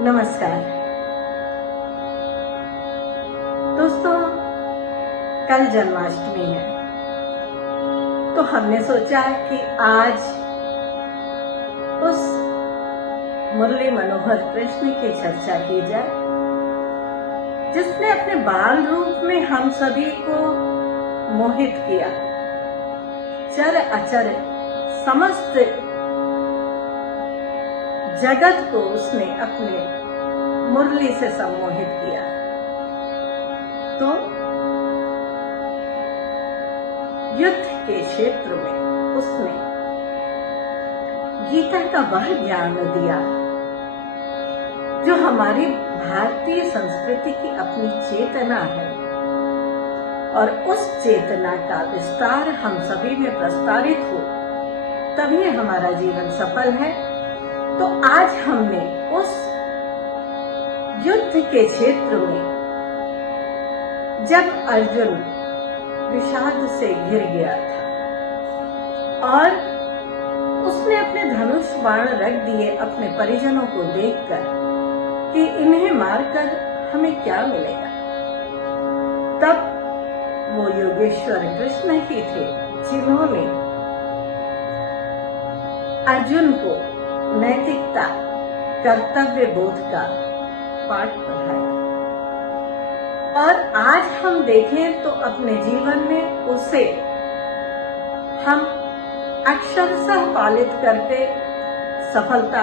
नमस्कार दोस्तों, कल जन्माष्टमी है तो हमने सोचा कि आज उस मुरली मनोहर कृष्ण की चर्चा की जाए जिसने अपने बाल रूप में हम सभी को मोहित किया। चर अचर समस्त जगत को उसने अपने मुरली से सम्मोहित किया। तो युद्ध के क्षेत्र में उसने गीता का वह ज्ञान दिया जो हमारी भारतीय संस्कृति की अपनी चेतना है, और उस चेतना का विस्तार हम सभी में प्रस्तारित हो तभी हमारा जीवन सफल है। तो आज हमने उस युद्ध के क्षेत्र में जब अर्जुन विषाद से घिर गया था और उसने अपने धनुष बाण रख दिए अपने परिजनों को देखकर कि इन्हें मारकर हमें क्या मिलेगा, तब वो योगेश्वर कृष्ण ही थे जिन्होंने अर्जुन को नैतिकता कर्तव्य बोध का पाठ पढ़ाया। और आज हम देखें तो अपने जीवन में उसे हम अक्षरशः पालित करके सफलता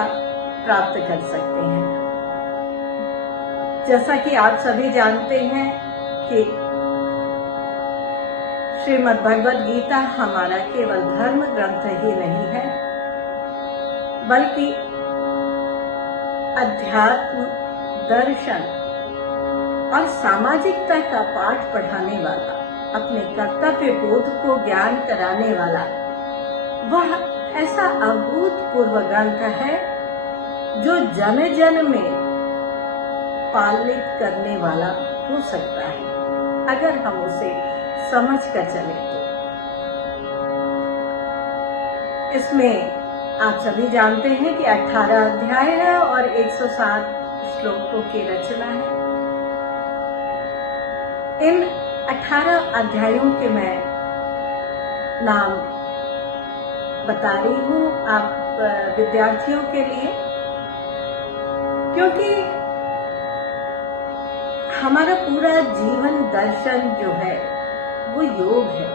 प्राप्त कर सकते हैं। जैसा कि आप सभी जानते हैं कि श्रीमद् भगवद गीता हमारा केवल धर्म ग्रंथ ही नहीं है, बल्कि अध्यात्म, दर्शन और सामाजिकता का पाठ पढ़ाने वाला, अपने कर्तव्य बोध को ज्ञान कराने वाला वह ऐसा अभूतपूर्व ग्रंथ है जो जन जन में पालित करने वाला हो सकता है अगर हम उसे समझ कर चले। तो इसमें आप सभी जानते हैं कि 18 अध्याय है और 107 श्लोकों की रचना है। इन 18 अध्यायों के मैं नाम बता रही हूँ आप विद्यार्थियों के लिए, क्योंकि हमारा पूरा जीवन दर्शन जो है वो योग है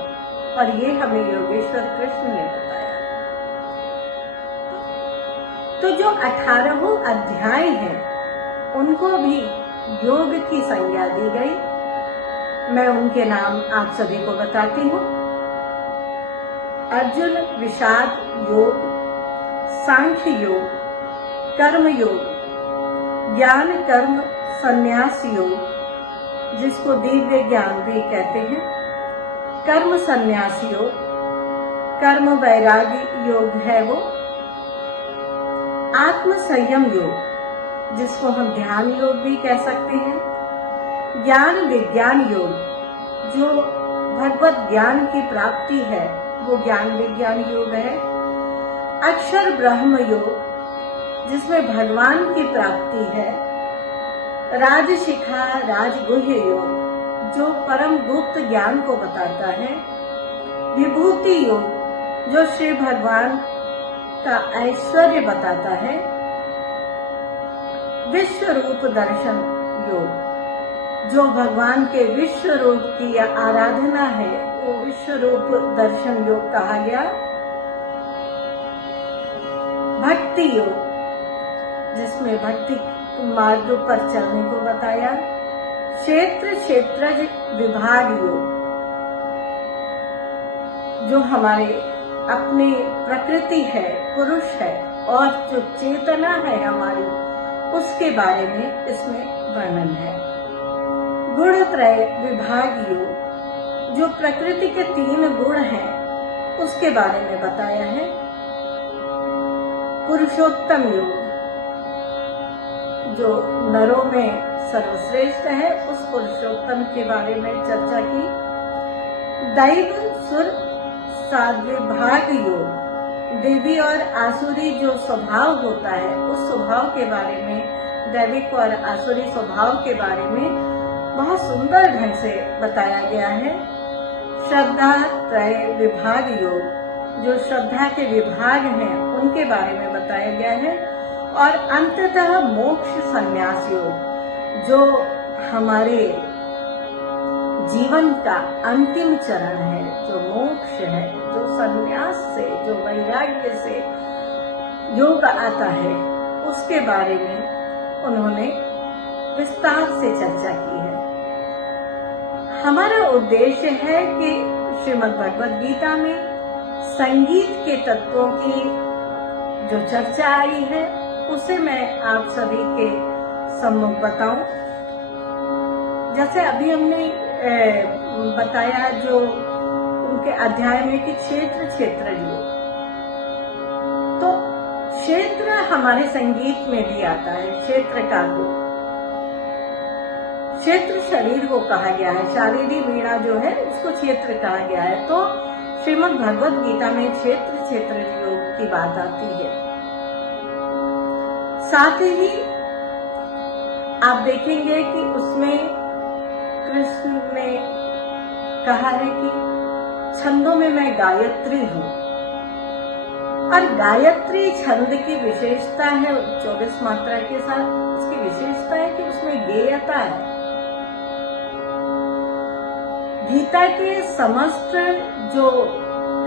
और ये हमें योगेश्वर कृष्ण ने बताया। तो जो 18 अध्याय हैं उनको भी योग की संज्ञा दी गई। मैं उनके नाम आप सभी को बताती हूँ। अर्जुन विषाद योग, सांख्य योग, कर्म योग, ज्ञान कर्म संन्यास योग जिसको दिव्य ज्ञान भी कहते हैं, कर्म संन्यास योग, कर्म वैराग्य योग है वो, आत्म संयम योग जिसको हम ध्यान योग भी कह सकते हैं, ज्ञान विज्ञान योग जो भगवत ज्ञान की प्राप्ति है वो ज्ञान विज्ञान योग है, अक्षर ब्रह्म योग जिसमें भगवान की प्राप्ति है, राजशिखा राजगुह्य योग जो परम गुप्त ज्ञान को बताता है, विभूति योग जो श्री भगवान का ऐश्वर्य बताता है, विश्व रूप दर्शन योग जो भगवान के विश्व रूप की आराधना है वो विश्व रूप दर्शन योग कहा गया, भक्ति योग जिसमें भक्ति मार्ग पर चलने को बताया, क्षेत्र क्षेत्रज विभाग योग जो हमारे अपनी प्रकृति है, पुरुष है और जो चेतना है हमारी उसके बारे में इसमें वर्णन है, गुणत्रय विभाग योग जो प्रकृति के 3 गुण हैं उसके बारे में बताया है, पुरुषोत्तम योग जो नरों में सर्वश्रेष्ठ है उस पुरुषोत्तम के बारे में चर्चा की, दैव सुर साद्विभाग योग देवी और आसुरी जो स्वभाव होता है उस स्वभाव के बारे में दैविक और आसुरी स्वभाव के बारे में बहुत सुंदर ढंग से बताया गया है। श्रद्धा त्रय विभाग योग, जो श्रद्धा के विभाग हैं उनके बारे में बताया गया है, और अंततः मोक्ष संन्यास योग, जो हमारे जीवन का अंतिम चरण है, जो मोक्ष है, जो संन्यास से, जो वैराग्य से योग आता है, उसके बारे में उन्होंने विस्तार से चर्चा की है। हमारा उद्देश्य है कि श्रीमद् भगवद गीता में संगीत के तत्वों की जो चर्चा आई है उसे मैं आप सभी के सम्मुख बताऊं। जैसे अभी हमने बताया जो उनके अध्याय में कि क्षेत्र योग, तो क्षेत्र हमारे संगीत में भी आता है। क्षेत्र का योग, क्षेत्र शरीर को कहा गया है, शारीरिक वीणा जो है उसको क्षेत्र कहा गया है। तो श्रीमद् भगवद गीता में क्षेत्र योग की बात आती है। साथ ही आप देखेंगे कि उसमें कृष्ण ने कहा है कि छंदों में मैं गायत्री हूँ, और गायत्री छंद की विशेषता है 24 मात्रा के साथ। उसकी विशेषता है कि उसमें गेयता है। गीता के समस्त जो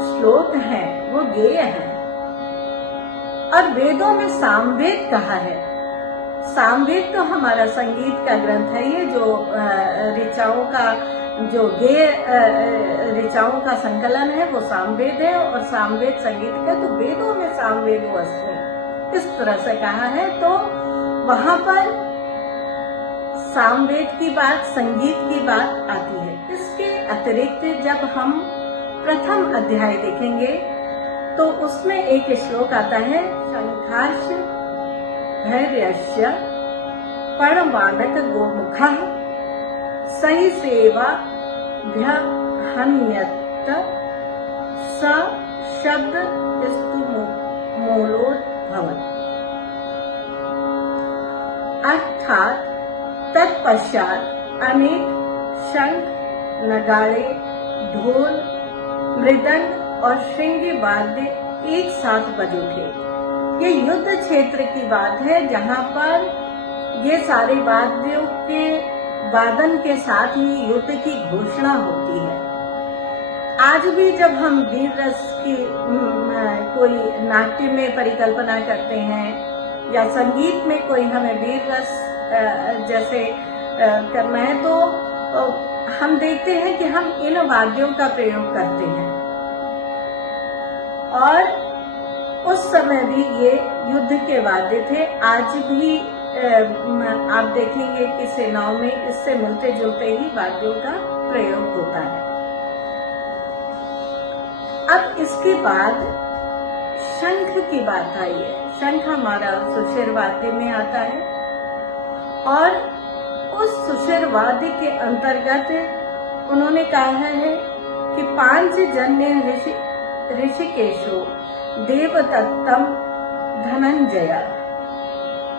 श्लोक हैं वो गेय हैं, और वेदों में सामवेद कहा है। सामवेद तो हमारा संगीत का ग्रंथ है, ये जो ऋचाओं का जो गेय ऋचाओं का संकलन है वो सामवेद है, और सामवेद संगीत का, तो वेदों में सामवेद अस्मि इस तरह से कहा है। तो वहां पर सामवेद की बात, संगीत की बात आती है। इसके अतिरिक्त जब हम प्रथम अध्याय देखेंगे तो उसमें एक श्लोक आता है, शंखाश भैर्यस्य पर्णवादक गोमुखः सही सेवा हन्यत स शब्द स्तु मूलोद्भवत्। अर्थात तत्पश्चात अनेक शंख, नगाड़े, ढोल, मृदंग और श्रृंगी वाद्य एक साथ बज उठे। ये युद्ध क्षेत्र की बात है, जहाँ पर ये सारे वाद्यों के वादन के साथ ही युद्ध की घोषणा होती है। आज भी जब हम वीर रस की कोई नाट्य में परिकल्पना करते हैं या संगीत में कोई हमें वीर रस जैसे करना है, तो हम देखते हैं कि हम इन वाद्यों का प्रयोग करते हैं। और उस समय भी ये युद्ध के वाद्य थे। आज भी आप देखेंगे कि सेनाओं में इससे मिलते जुलते ही वाद्यों का प्रयोग होता है। अब इसके बाद शंख की बात आई है। शंख हमारा सुशिर वाद्य में आता है, और उस सुशिर वाद्य के अंतर्गत उन्होंने कहा है कि 5 जन्य ऋषिकेशो देवदत्तम धनंजय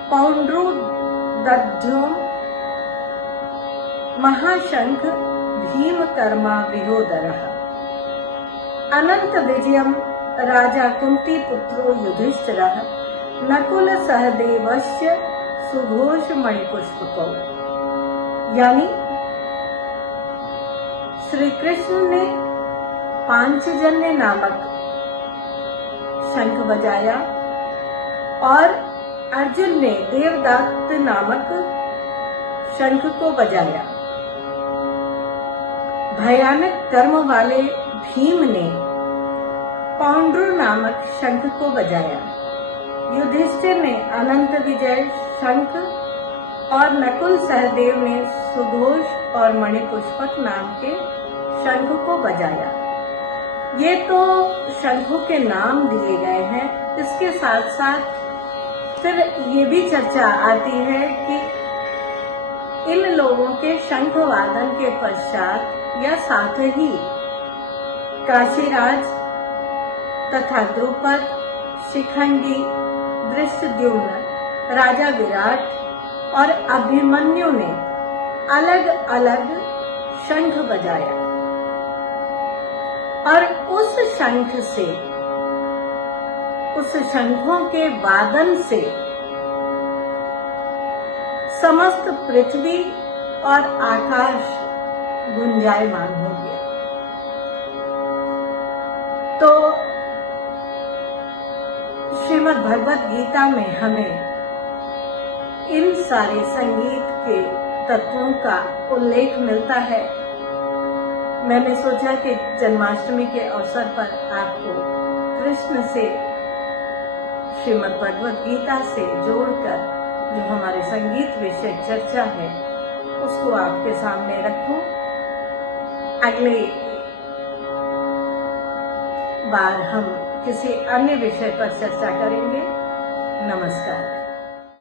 पौंड्रोदध्यो महाशंख भीमकर्मा विहोदरः अनंत विजयम राजा कुंती पुत्रो युधिष्ठिरः नकुल सहदेवस्य सुघोष मणिपुष्पकौ। यानी श्री कृष्ण ने पांचजन्य नामक शंख बजाया, और अर्जुन ने देवदत्त नामक शंख को बजाया। भयानक कर्म वाले भीम ने पौंड्र नामक शंख को बजाया। युधिष्ठिर ने अनंत विजय शंख, और नकुल सहदेव ने सुघोष और मणिपुष्पक नाम के शंख को बजाया। ये तो शंखों के नाम दिए गए हैं। इसके साथ साथ फिर ये भी चर्चा आती है कि इन लोगों के शंख वादन के पश्चात या साथ ही काशीराज तथा द्रुपद, शिखंडी, दृष्टद्युम्न, राजा विराट, और अभिमन्यु ने अलग अलग शंख बजाया और उस शंख से, उस शंखों के वादन से समस्त पृथ्वी और आकाश गुंजायमान हो गया। तो श्रीमद् भगवत गीता में हमें इन सारे संगीत के तत्वों का उल्लेख मिलता है। मैंने सोचा कि जन्माष्टमी के अवसर पर आपको कृष्ण से, श्रीमद् भगवत गीता से जोड़कर जो हमारे संगीत विषय चर्चा है उसको आपके सामने रखूं। अगले बार हम किसी अन्य विषय पर चर्चा करेंगे। नमस्कार।